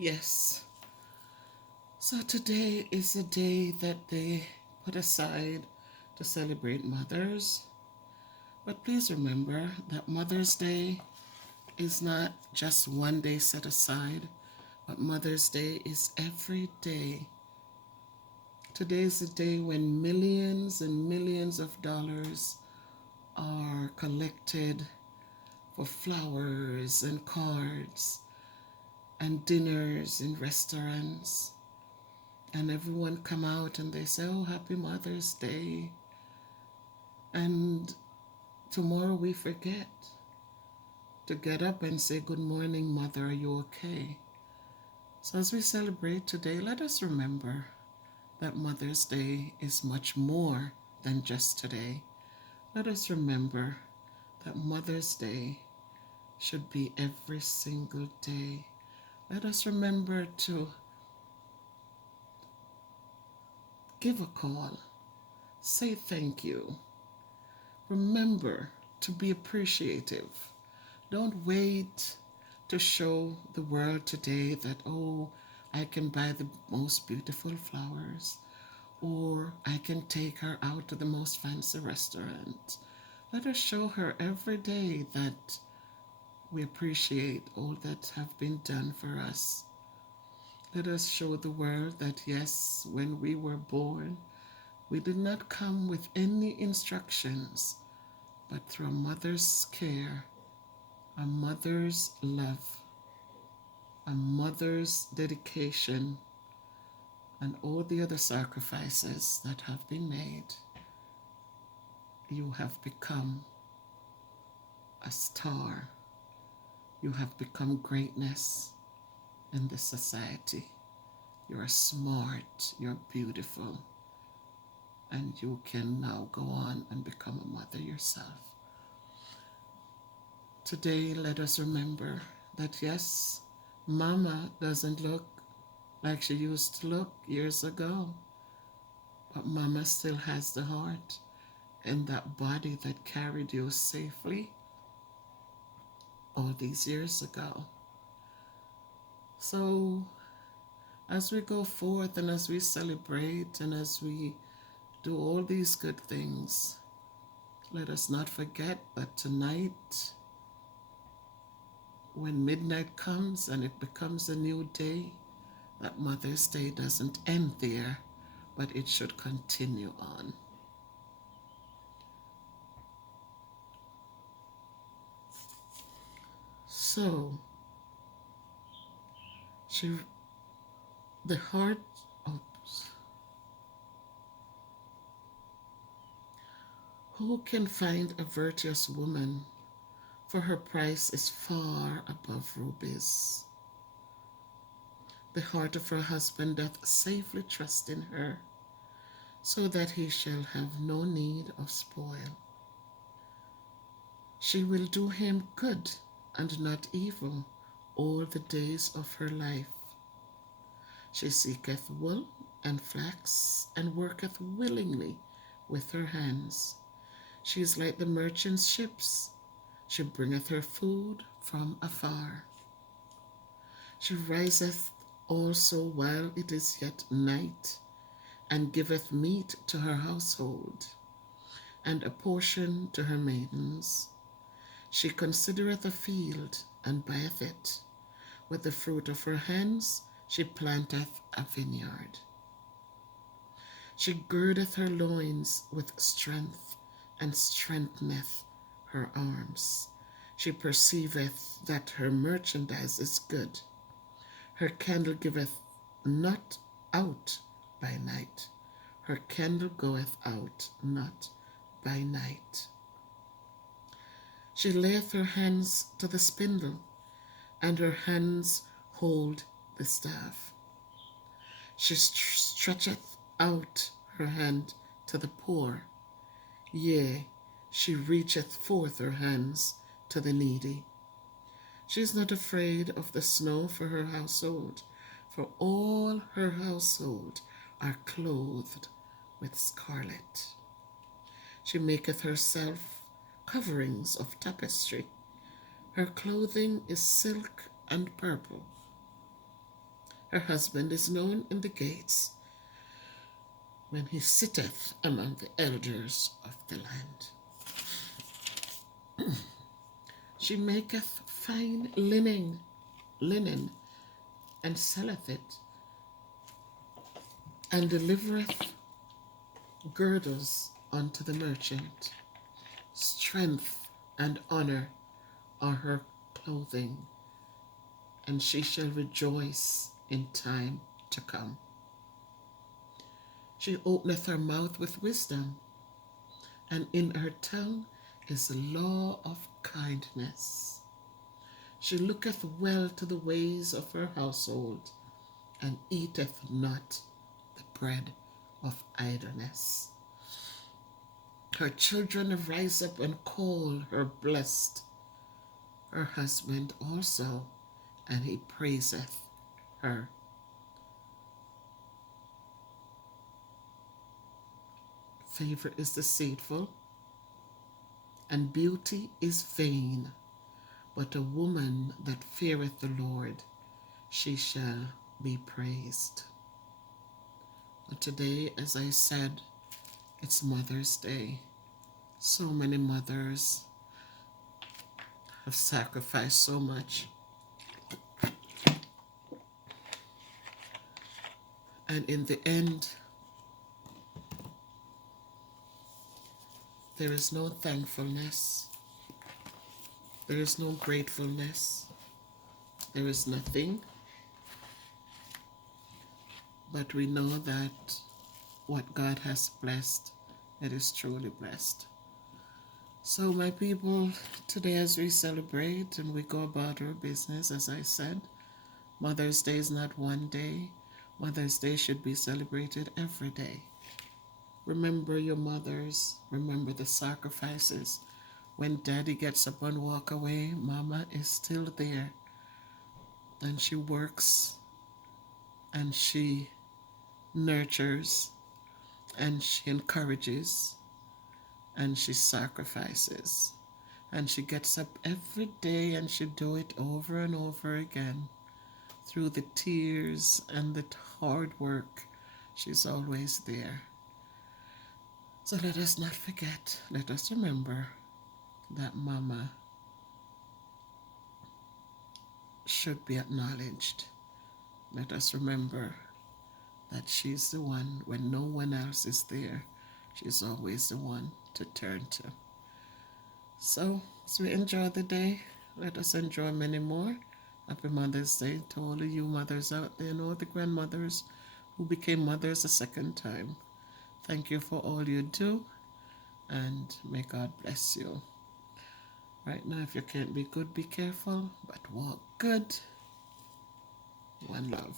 Yes. So today is a day that they put aside to celebrate mothers. But please remember that Mother's Day is not just one day set aside, but Mother's Day is every day. Today is the day when millions and millions of dollars are collected for flowers and cards and dinners in restaurants. And everyone come out and they say, oh, happy Mother's Day. And tomorrow we forget to get up and say, good morning, Mother, are you okay? So as we celebrate today, let us remember that Mother's Day is much more than just today. Let us remember that Mother's Day should be every single day. Let us remember to give a call, say thank you. Remember to be appreciative. Don't wait to show the world today that, oh, I can buy the most beautiful flowers, or I can take her out to the most fancy restaurant. Let us show her every day that we appreciate all that have been done for us. Let us show the world that yes, when we were born, we did not come with any instructions, but through a mother's care, a mother's love, a mother's dedication, and all the other sacrifices that have been made, you have become a star. You have become greatness in this society. You're smart, you're beautiful, and you can now go on and become a mother yourself. Today, let us remember that yes, Mama doesn't look like she used to look years ago, but Mama still has the heart and that body that carried you safely all these years ago. So, as we go forth and as we celebrate and as we do all these good things, let us not forget that tonight, when midnight comes and it becomes a new day, that Mother's Day doesn't end there, but it should continue on. So, she, the heart, oops, who can find a virtuous woman? For her price is far above rubies. The heart of her husband doth safely trust in her, so that he shall have no need of spoil. She will do him good and not evil all the days of her life. She seeketh wool and flax, and worketh willingly with her hands. She is like the merchant's ships. She bringeth her food from afar. She riseth also while it is yet night, and giveth meat to her household, and a portion to her maidens. She considereth a field, and buyeth it. With the fruit of her hands she planteth a vineyard. She girdeth her loins with strength, and strengtheneth her arms. She perceiveth that her merchandise is good. Her candle giveth not out by night. Her candle goeth out not by night. She layeth her hands to the spindle, and her hands hold the staff. She stretcheth out her hand to the poor. Yea, she reacheth forth her hands to the needy. She is not afraid of the snow for her household, for all her household are clothed with scarlet. She maketh herself coverings of tapestry. Her clothing is silk and purple. Her husband is known in the gates when he sitteth among the elders of the land. She maketh fine linen, and selleth it, and delivereth girdles unto the merchant. Strength and honor are her clothing, and she shall rejoice in time to come. She openeth her mouth with wisdom, and in her tongue is the law of kindness. She looketh well to the ways of her household, and eateth not the bread of idleness. Her children rise up and call her blessed, her husband also, and he praiseth her. Favor is deceitful, and beauty is vain, but a woman that feareth the Lord, she shall be praised. And today, as I said, it's Mother's Day. So many mothers have sacrificed so much. And in the end, there is no thankfulness. There is no gratefulness. There is nothing. But we know that what God has blessed, it is truly blessed. So my people, today as we celebrate and we go about our business, as I said, Mother's Day is not one day. Mother's Day should be celebrated every day. Remember your mothers. Remember the sacrifices. When Daddy gets up and walk away, Mama is still there. And she works and she nurtures and she encourages and she sacrifices. And she gets up every day and she do it over and over again. Through the tears and the hard work, she's always there. So let us not forget, let us remember that Mama should be acknowledged. Let us remember that she's the one, when no one else is there, she's always the one to turn to. So, as we enjoy the day, let us enjoy many more. Happy Mother's Day to all of you mothers out there and all the grandmothers who became mothers a second time. Thank you for all you do, and may God bless you. Right now, if you can't be good, be careful, but walk good. One love.